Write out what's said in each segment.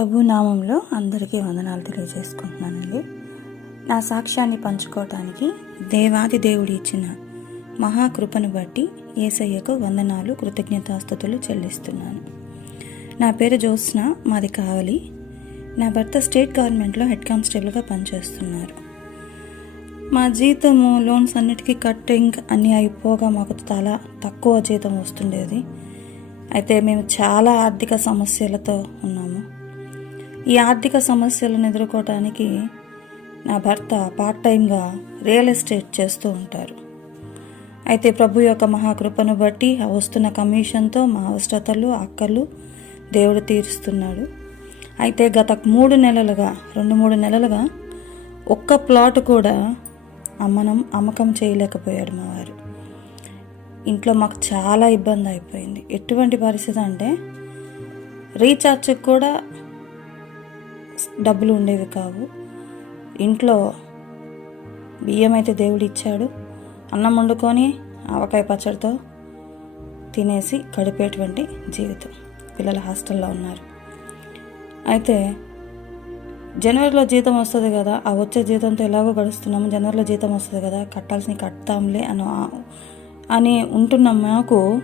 ప్రభు నామంలో అందరికీ వందనాలు తెలియజేసుకుంటున్నానండి. నా సాక్ష్యాన్ని పంచుకోవటానికి దేవాది దేవుడు ఇచ్చిన మహాకృపను బట్టి ఏసయ్యకు వందనాలు కృతజ్ఞతాస్థుతులు చెల్లిస్తున్నాను. నా పేరు జ్యోత్స్న మాది కావలి. నా భర్త స్టేట్ గవర్నమెంట్లో హెడ్ కానిస్టేబుల్గా పనిచేస్తున్నారు. మా జీతము లోన్స్ అన్నిటికీ కట్టింగ్ అన్నీ అయిపోగా మాకు చాలా తక్కువ జీతం వస్తుండేది. అయితే మేము చాలా ఆర్థిక సమస్యలతో ఉన్నాము. ఈ ఆర్థిక సమస్యలను ఎదుర్కోవటానికి నా భర్త పార్ట్ టైంగా రియల్ ఎస్టేట్ చేస్తూ ఉంటారు. అయితే ప్రభు యొక్క మహాకృపను బట్టి వస్తున్న కమిషన్తో మా అవసరతలు అక్కలు దేవుడు తీరుస్తున్నాడు. అయితే గత మూడు నెలలుగా రెండు మూడు నెలలుగా ఒక్క ప్లాట్ కూడా అమ్మనం అమ్మకం చేయలేకపోయాడు మా వారు. ఇంట్లో మాకు చాలా ఇబ్బంది అయిపోయింది. ఎటువంటి పరిస్థితి అంటే రీఛార్జ్కి కూడా డబ్బులు ఉండేవి కావు. ఇంట్లో బియ్యం అయితే దేవుడు ఇచ్చాడు. అన్నం వండుకొని ఆవకాయ పచ్చడితో తినేసి గడిపేటువంటి జీవితం. పిల్లలు హాస్టల్లో ఉన్నారు. అయితే జనవరిలో జీతం వస్తుంది కదా ఆ వచ్చే జీతంతో ఎలాగో గడుస్తున్నాము జనవరిలో జీతం వస్తుంది కదా కట్టాల్సిన కడతాంలే అని అని ఉంటున్న మాకు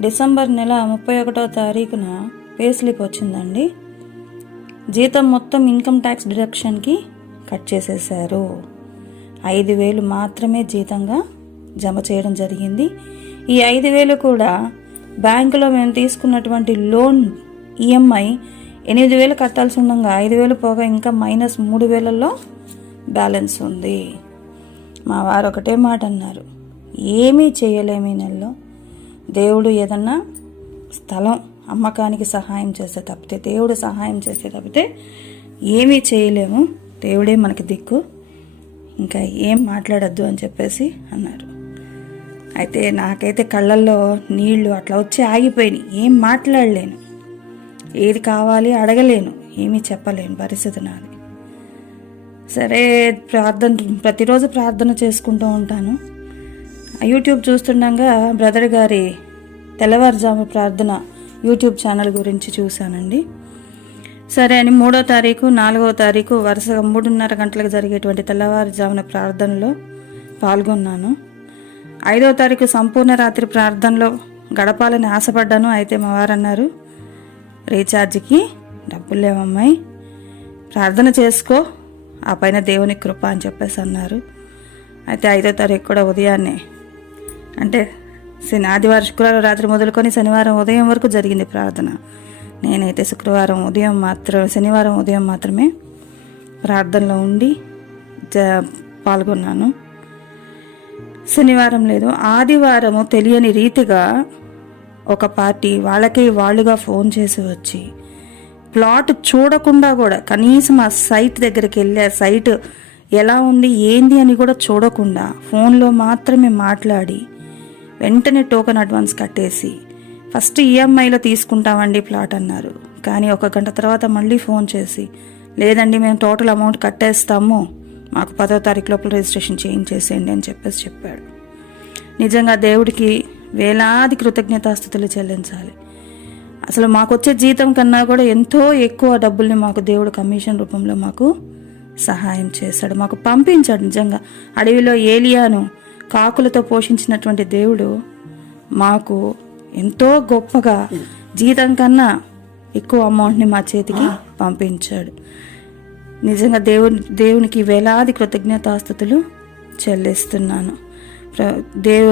డిసెంబర్ నెల ముప్పై ఒకటో తారీఖున పే స్లిప్ వచ్చిందండి. జీతం మొత్తం ఇన్కమ్ ట్యాక్స్ డిడక్షన్కి కట్ చేసేసారు ఐదు వేలు మాత్రమే జీతంగా జమ చేయడం జరిగింది. ఈ ఐదు వేలు కూడా బ్యాంకులో మేము తీసుకున్నటువంటి లోన్ ఈఎంఐ ఎనిమిది వేలు కట్టాల్సి ఉండగా ఐదు వేలు పోగా ఇంకా మైనస్ మూడు వేలలో బ్యాలెన్స్ ఉంది. మా వారు ఒకటే మాట అన్నారు. ఏమీ చేయలేమీ నెలలో. దేవుడు ఏదన్నా స్థలం అమ్మకానికి సహాయం చేస్తే తప్పితే దేవుడు సహాయం చేస్తే తప్పితే ఏమీ చేయలేము. దేవుడే మనకి దిక్కు. ఇంకా ఏం మాట్లాడద్దు అని చెప్పేసి అన్నారు. అయితే నాకైతే కళ్ళల్లో నీళ్ళు అట్లా వచ్చి ఆగిపోయినాయి. ఏం మాట్లాడలేను. ఏది కావాలి అడగలేను. ఏమీ చెప్పలేను. పరిస్థితి నాది. సరే ప్రార్థన ప్రతిరోజు ప్రార్థన చేసుకుంటూ ఉంటాను. యూట్యూబ్ చూస్తుండగా బ్రదర్ గారి తెల్లవారుజాము ప్రార్థన యూట్యూబ్ ఛానల్ గురించి చూశానండి. సరే అని మూడో తారీఖు నాలుగో తారీఖు వరుసగా మూడున్నర గంటలకు జరిగేటువంటి తెల్లవారుజామున ప్రార్థనలో పాల్గొన్నాను. ఐదో తారీఖు సంపూర్ణ రాత్రి ప్రార్థనలో గడపాలని ఆశపడ్డాను. అయితే మా వారు అన్నారు రీఛార్జ్కి డబ్బులు లేవమ్మాయి. ప్రార్థన చేసుకో ఆ పైన దేవుని కృప అని చెప్పేసి అన్నారు. అయితే ఐదో తారీఖు కూడా ఉదయాన్నే అంటే శని ఆదివారం శుక్రవారం రాత్రి మొదలుకొని శనివారం ఉదయం వరకు జరిగింది ప్రార్థన. నేనైతే శుక్రవారం ఉదయం మాత్రం శనివారం ఉదయం మాత్రమే ప్రార్థనలో ఉండి జ పాల్గొన్నాను. శనివారం లేదు ఆదివారము తెలియని రీతిగా ఒక పార్టీ వాళ్ళకి వాళ్ళుగా ఫోన్ చేసి వచ్చి ప్లాట్ చూడకుండా కూడా కనీసం ఆ సైట్ దగ్గరికి వెళ్ళి ఆ సైట్ ఎలా ఉంది ఏంది అని కూడా చూడకుండా ఫోన్లో మాత్రమే మాట్లాడి వెంటనే టోకెన్ అడ్వాన్స్ కట్టేసి ఫస్ట్ ఈఎంఐలో తీసుకుంటామండి ప్లాట్ అన్నారు. కానీ ఒక గంట తర్వాత మళ్ళీ ఫోన్ చేసి లేదండి మేము టోటల్ అమౌంట్ కట్టేస్తాము. మాకు పదో తారీఖు లోపల రిజిస్ట్రేషన్ చేయించేసేయండి అని చెప్పేసి చెప్పాడు. నిజంగా దేవుడికి వేలాది కృతజ్ఞతాస్థుతులు చెల్లించాలి. అసలు మాకు వచ్చే జీతం కన్నా కూడా ఎంతో ఎక్కువ డబ్బుల్ని మాకు దేవుడు కమిషన్ రూపంలో మాకు సహాయం చేశాడు. మాకు పంపించాడు నిజంగా. అడవిలో ఏలియాను కాకులతో పోషించినటువంటి దేవుడు మాకు ఎంతో గొప్పగా జీతం కన్నా ఎక్కువ అమౌంట్ని మా చేతికి పంపించాడు. నిజంగా దేవుని దేవునికి వేలాది కృతజ్ఞతాస్థుతులు చెల్లిస్తున్నాను. దేవ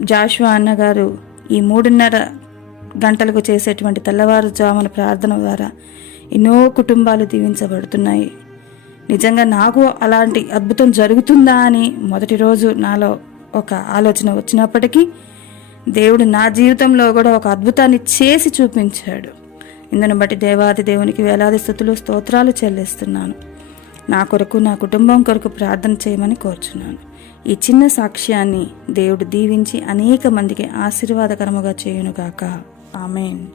జాషువా అన్నగారు ఈ మూడున్నర గంటలకు చేసేటువంటి తెల్లవారుజామున ప్రార్థన ద్వారా ఎన్నో కుటుంబాలు దీవించబడుతున్నాయి. నిజంగా నాకు అలాంటి అద్భుతం జరుగుతుందా అని మొదటి రోజు నాలో ఒక ఆలోచన వచ్చినప్పటికీ దేవుడు నా జీవితంలో కూడా ఒక అద్భుతాన్ని చేసి చూపించాడు. ఇందును బట్టి దేవాది దేవునికి వేలాది స్థుతులు స్తోత్రాలు చెల్లిస్తున్నాను. నా కొరకు నా కుటుంబం కొరకు ప్రార్థన చేయమని కోరుచున్నాను. ఈ చిన్న సాక్ష్యాన్ని దేవుడు దీవించి అనేక మందికి ఆశీర్వాదకరముగా చేయునుగాక. ఆమెన్.